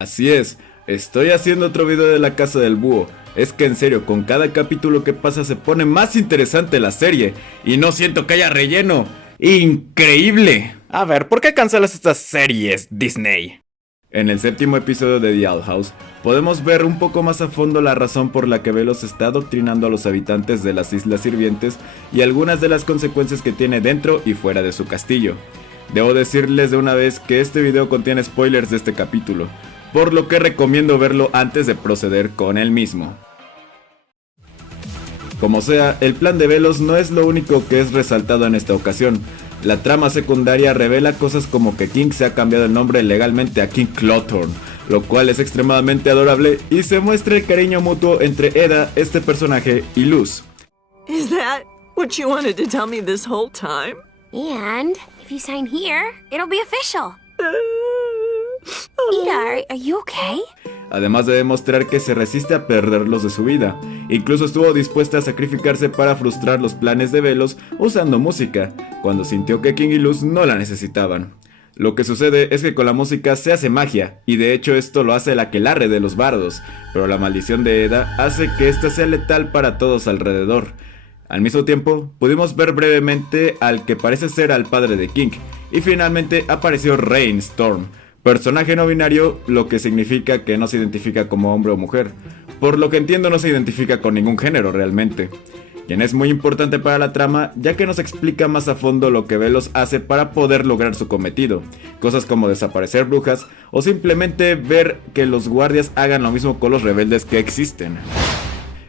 Así es, estoy haciendo otro video de la casa del búho. Es que en serio, con cada capítulo que pasa se pone más interesante la serie. Y no siento que haya relleno. ¡Increíble! A ver, ¿por qué cancelas estas series, Disney? En el séptimo episodio de The Owl House, podemos ver un poco más a fondo la razón por la que Velos está adoctrinando a los habitantes de las Islas Sirvientes y algunas de las consecuencias que tiene dentro y fuera de su castillo. Debo decirles de una vez que este video contiene spoilers de este capítulo, por lo que recomiendo verlo antes de proceder con el mismo. Como sea, el plan de Velos no es lo único que es resaltado en esta ocasión. La trama secundaria revela cosas como que King se ha cambiado el nombre legalmente a King Clothorn, lo cual es extremadamente adorable, y se muestra el cariño mutuo entre Eda, este personaje, y Luz. Is that what you wanted to tell me this whole time? And if you sign here, it'll be official. Eda, are you okay? Además de demostrar que se resiste a perderlos de su vida. Incluso estuvo dispuesta a sacrificarse para frustrar los planes de Velos usando música, cuando sintió que King y Luz no la necesitaban. Lo que sucede es que con la música se hace magia, y de hecho esto lo hace el aquelarre de los bardos, pero la maldición de Eda hace que esta sea letal para todos alrededor. Al mismo tiempo, pudimos ver brevemente al que parece ser al padre de King, y finalmente apareció Rain Storm, personaje no binario, lo que significa que no se identifica como hombre o mujer. Por lo que entiendo no se identifica con ningún género realmente. Quien es muy importante para la trama, ya que nos explica más a fondo lo que Velos hace para poder lograr su cometido. Cosas como desaparecer brujas, o simplemente ver que los guardias hagan lo mismo con los rebeldes que existen.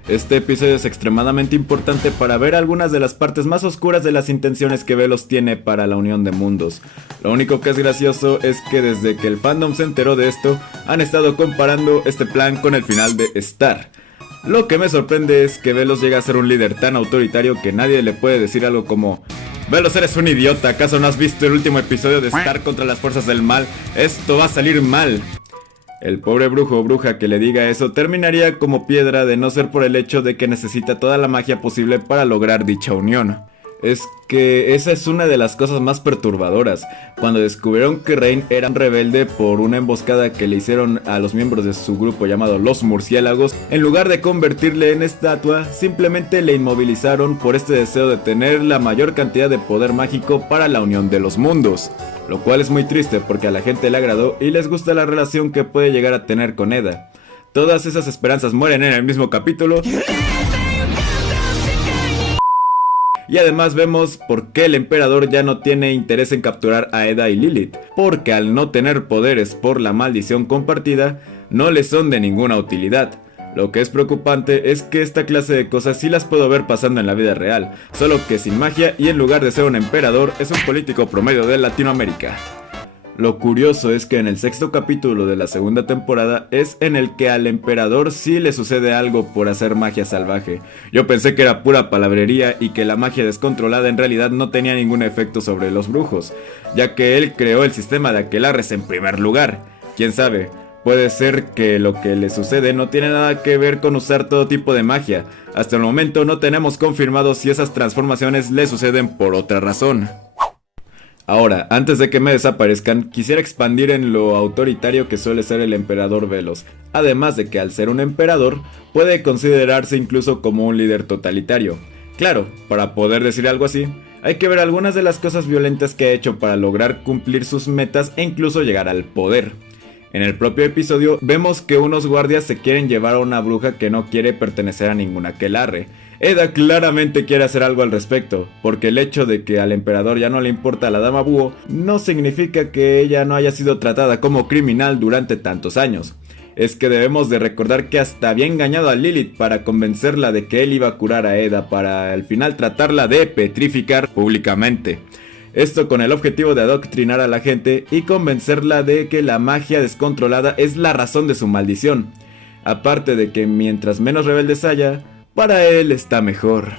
Este episodio es extremadamente importante para ver algunas de las partes más oscuras de las intenciones que Velos tiene para la unión de mundos. Lo único que es gracioso es que desde que el fandom se enteró de esto, han estado comparando este plan con el final de Star. Lo que me sorprende es que Velos llega a ser un líder tan autoritario que nadie le puede decir algo como: Velos, eres un idiota, ¿acaso no has visto el último episodio de Star contra las fuerzas del mal? Esto va a salir mal. El pobre brujo o bruja que le diga eso terminaría como piedra de no ser por el hecho de que necesita toda la magia posible para lograr dicha unión. Es que esa es una de las cosas más perturbadoras. Cuando descubrieron que Rain era un rebelde por una emboscada que le hicieron a los miembros de su grupo llamado los murciélagos, en lugar de convertirle en estatua, simplemente le inmovilizaron por este deseo de tener la mayor cantidad de poder mágico para la unión de los mundos. Lo cual es muy triste porque a la gente le agradó y les gusta la relación que puede llegar a tener con Eda. Todas esas esperanzas mueren en el mismo capítulo. Y además vemos por qué el emperador ya no tiene interés en capturar a Eda y Lilith, porque al no tener poderes por la maldición compartida, no les son de ninguna utilidad. Lo que es preocupante es que esta clase de cosas sí las puedo ver pasando en la vida real, solo que sin magia y en lugar de ser un emperador es un político promedio de Latinoamérica. Lo curioso es que en el sexto capítulo de la segunda temporada es en el que al emperador sí le sucede algo por hacer magia salvaje. Yo pensé que era pura palabrería y que la magia descontrolada en realidad no tenía ningún efecto sobre los brujos, ya que él creó el sistema de aquelarres en primer lugar. ¿Quién sabe? Puede ser que lo que le sucede no tiene nada que ver con usar todo tipo de magia. Hasta el momento no tenemos confirmado si esas transformaciones le suceden por otra razón. Ahora, antes de que me desaparezcan, quisiera expandir en lo autoritario que suele ser el emperador Velos. Además de que al ser un emperador, puede considerarse incluso como un líder totalitario. Claro, para poder decir algo así, hay que ver algunas de las cosas violentas que ha hecho para lograr cumplir sus metas e incluso llegar al poder. En el propio episodio vemos que unos guardias se quieren llevar a una bruja que no quiere pertenecer a ningún aquelarre. Eda claramente quiere hacer algo al respecto, porque el hecho de que al emperador ya no le importa la dama búho no significa que ella no haya sido tratada como criminal durante tantos años. Es que debemos de recordar que hasta había engañado a Lilith para convencerla de que él iba a curar a Eda para al final tratarla de petrificar públicamente. Esto con el objetivo de adoctrinar a la gente y convencerla de que la magia descontrolada es la razón de su maldición. Aparte de que mientras menos rebeldes haya, para él está mejor.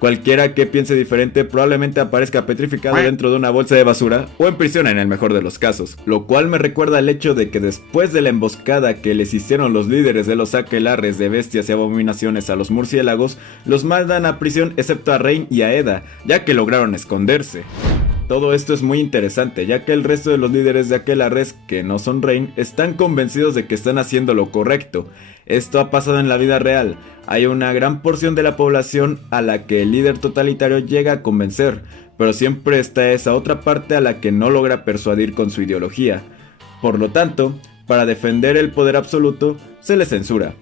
Cualquiera que piense diferente probablemente aparezca petrificado dentro de una bolsa de basura o en prisión en el mejor de los casos. Lo cual me recuerda al hecho de que después de la emboscada que les hicieron los líderes de los aquelarres de bestias y abominaciones a los murciélagos, los mandan a prisión excepto a Rain y a Eda, ya que lograron esconderse. Todo esto es muy interesante, ya que el resto de los líderes de Aquelarres, que no son Rain, están convencidos de que están haciendo lo correcto. Esto ha pasado en la vida real. Hay una gran porción de la población a la que el líder totalitario llega a convencer, pero siempre está esa otra parte a la que no logra persuadir con su ideología. Por lo tanto, para defender el poder absoluto, se le censura.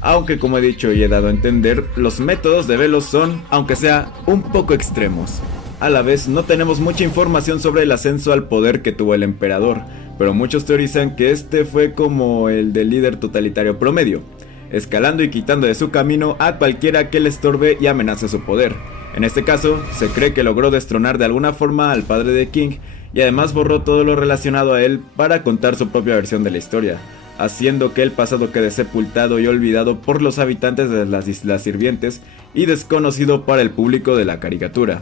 Aunque como he dicho y he dado a entender, los métodos de Velos son, aunque sea, un poco extremos. A la vez, no tenemos mucha información sobre el ascenso al poder que tuvo el emperador, pero muchos teorizan que este fue como el del líder totalitario promedio, escalando y quitando de su camino a cualquiera que le estorbe y amenace su poder. En este caso, se cree que logró destronar de alguna forma al padre de King y además borró todo lo relacionado a él para contar su propia versión de la historia, haciendo que el pasado quede sepultado y olvidado por los habitantes de las Islas Sirvientes y desconocido para el público de la caricatura.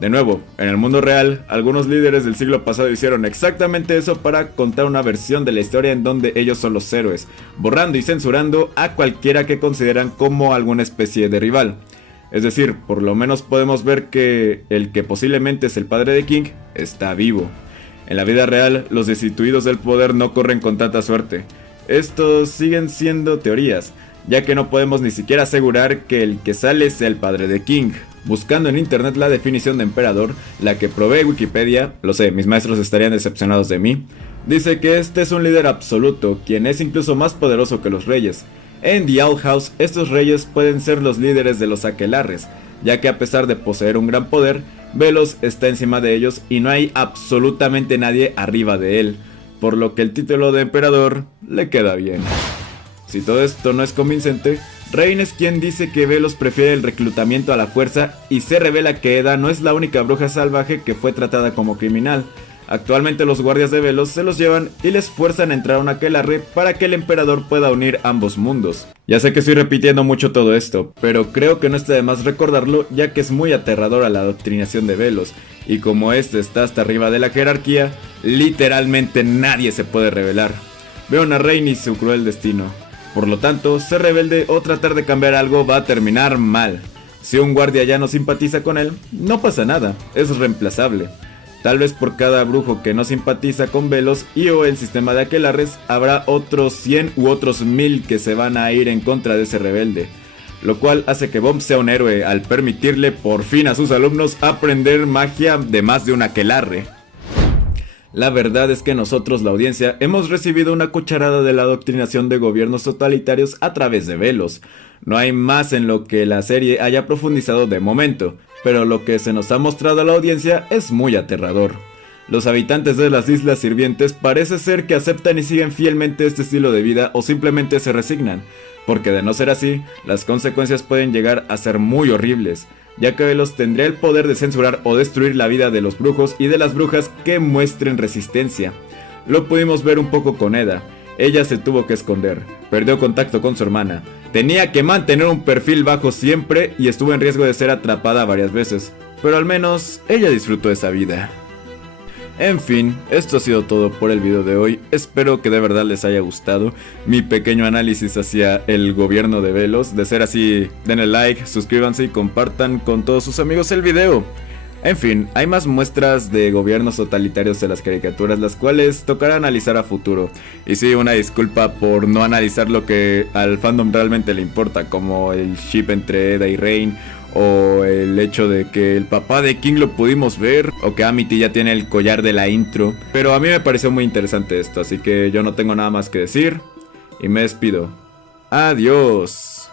De nuevo, en el mundo real, algunos líderes del siglo pasado hicieron exactamente eso para contar una versión de la historia en donde ellos son los héroes, borrando y censurando a cualquiera que consideran como alguna especie de rival. Es decir, por lo menos podemos ver que el que posiblemente es el padre de King está vivo. En la vida real, los destituidos del poder no corren con tanta suerte. Estos siguen siendo teorías, ya que no podemos ni siquiera asegurar que el que sale sea el padre de King. Buscando en internet la definición de emperador, la que provee Wikipedia, lo sé, mis maestros estarían decepcionados de mí, dice que este es un líder absoluto, quien es incluso más poderoso que los reyes. En The Owl House, estos reyes pueden ser los líderes de los Aquelarres, ya que a pesar de poseer un gran poder, Velos está encima de ellos y no hay absolutamente nadie arriba de él, por lo que el título de emperador le queda bien. Si todo esto no es convincente, Rain es quien dice que Velos prefiere el reclutamiento a la fuerza y se revela que Eda no es la única bruja salvaje que fue tratada como criminal. Actualmente los guardias de Velos se los llevan y les fuerzan a entrar a un aquelarre para que el emperador pueda unir ambos mundos. Ya sé que estoy repitiendo mucho todo esto, pero creo que no está de más recordarlo, ya que es muy aterradora la adoctrinación de Velos, y como este está hasta arriba de la jerarquía, literalmente nadie se puede rebelar. Veo a Rain y su cruel destino. Por lo tanto, ser rebelde o tratar de cambiar algo va a terminar mal. Si un guardia ya no simpatiza con él, no pasa nada, es reemplazable. Tal vez por cada brujo que no simpatiza con Velos y o el sistema de aquelarres, habrá otros 100 u otros 1000 que se van a ir en contra de ese rebelde. Lo cual hace que Bomb sea un héroe al permitirle por fin a sus alumnos aprender magia de más de un aquelarre. La verdad es que nosotros, la audiencia, hemos recibido una cucharada de la adoctrinación de gobiernos totalitarios a través de Velos. No hay más en lo que la serie haya profundizado de momento, pero lo que se nos ha mostrado a la audiencia es muy aterrador. Los habitantes de las Islas Sirvientes parece ser que aceptan y siguen fielmente este estilo de vida o simplemente se resignan, porque de no ser así, las consecuencias pueden llegar a ser muy horribles, ya que Velos tendría el poder de censurar o destruir la vida de los brujos y de las brujas que muestren resistencia. Lo pudimos ver un poco con Eda. Ella se tuvo que esconder, perdió contacto con su hermana, tenía que mantener un perfil bajo siempre y estuvo en riesgo de ser atrapada varias veces, pero al menos ella disfrutó esa vida. En fin, esto ha sido todo por el video de hoy, espero que de verdad les haya gustado mi pequeño análisis hacia el gobierno de Velos. De ser así, denle like, suscríbanse y compartan con todos sus amigos el video. En fin, hay más muestras de gobiernos totalitarios en las caricaturas, las cuales tocará analizar a futuro. Y sí, una disculpa por no analizar lo que al fandom realmente le importa, como el ship entre Eda y Rain, o el hecho de que el papá de King lo pudimos ver, o que Amity ya tiene el collar de la intro. Pero a mí me pareció muy interesante esto, así que yo no tengo nada más que decir, y me despido. Adiós.